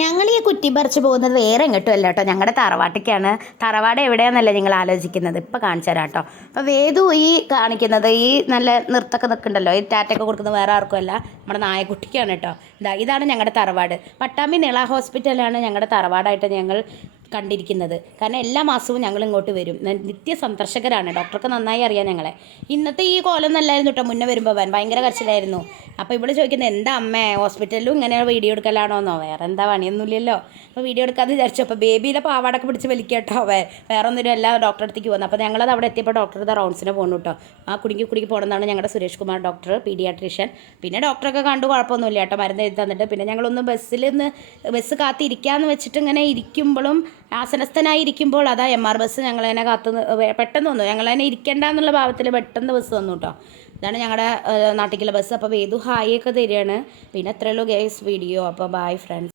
ഞങ്ങൾ ഈ കുറ്റി പറിച്ച് പോകുന്നത് വേറെ എങ്ങോട്ടും അല്ല കേട്ടോ, ഞങ്ങളുടെ തറവാട്ടിക്കാണ്. തറവാട് എവിടെയാണെന്നല്ലേ നിങ്ങൾ ആലോചിക്കുന്നത്, ഇപ്പം കാണിച്ചു തരാം കേട്ടോ. അപ്പോൾ വേദു ഈ കാണിക്കുന്നത് ഈ നല്ല നൃത്തമൊക്കെ നിൽക്കുന്നുണ്ടല്ലോ, ഈ ടാറ്റൊക്കെ കൊടുക്കുന്നത് വേറെ ആർക്കും അല്ല, നമ്മുടെ നായക്കുട്ടിക്കാണ് കേട്ടോ. ഇതാണ് ഞങ്ങളുടെ തറവാട്. പട്ടാമ്പി നിള ഹോസ്പിറ്റലാണ് ഞങ്ങളുടെ തറവാടായിട്ട് ഞങ്ങൾ കണ്ടിരിക്കുന്നത്. കാരണം എല്ലാ മാസവും ഞങ്ങൾ ഇങ്ങോട്ട് വരും, നിത്യ സന്ദർശകരാണ്. ഡോക്ടർക്ക് നന്നായി അറിയാം ഞങ്ങളെ. ഇന്നത്തെ ഈ കോലം നല്ലായിരുന്നു കേട്ടോ, മുന്നേ വരുമ്പോൾ ഭയങ്കര കരച്ചിലായിരുന്നു. അപ്പോൾ ഇവിടെ ചോദിക്കുന്നത് എന്താ അമ്മേ ഹോസ്പിറ്റലിലും ഇങ്ങനെ വീഡിയോ എടുക്കലാണോന്നോ, വേറെ എന്താ പണിയൊന്നുമില്ലല്ലോ, അപ്പോൾ വീഡിയോ എടുക്കാമെന്ന് വിചാരിച്ചു. അപ്പോൾ ബേബിയിലെ പാവാടൊക്കെ പിടിച്ച് വലിക്കട്ടോ, വേറെ ഒന്നും എല്ലാ ഡോക്ടറെ അടുത്തേക്ക് പോകുന്നത്. അപ്പോൾ ഞങ്ങളത് അവിടെ എത്തിയപ്പോൾ ഡോക്ടറുടെ റൗണ്ട്സിന് പോകുന്നു കേട്ടോ. ആ കുടുങ്ങി പോകണമെന്നാണ് ഞങ്ങളുടെ സുരേഷ് കുമാർ ഡോക്ടർ, പീഡിയാട്രീഷ്യൻ. പിന്നെ ഡോക്ടറൊക്കെ കണ്ടു, കുഴപ്പമൊന്നുമില്ല കേട്ടോ, മരുന്ന് എഴുതി തന്നിട്ട്. പിന്നെ ഞങ്ങളൊന്ന് ബസ് കാത്തിരിക്കാമെന്ന് വെച്ചിട്ട് ഇങ്ങനെ ഇരിക്കുമ്പോഴും ആസനസ്ഥനായിരിക്കുമ്പോൾ അതാ MR ബസ് ഞങ്ങളതിനെ പെട്ടെന്ന് വന്നു. ഞങ്ങളതിനെ ഇരിക്കേണ്ട എന്നുള്ള ഭാവത്തിൽ പെട്ടെന്ന് ബസ് വന്നു കേട്ടോ. ഇതാണ് ഞങ്ങളുടെ നാട്ടിലേക്കുള്ള ബസ്. അപ്പോൾ വേദു ഹായ് ഒക്കെ തരികയാണ്. പിന്നെ അത്രയുള്ളൂ ഗേസ് വീഡിയോ. അപ്പോൾ ബൈ ഫ്രണ്ട്സ്.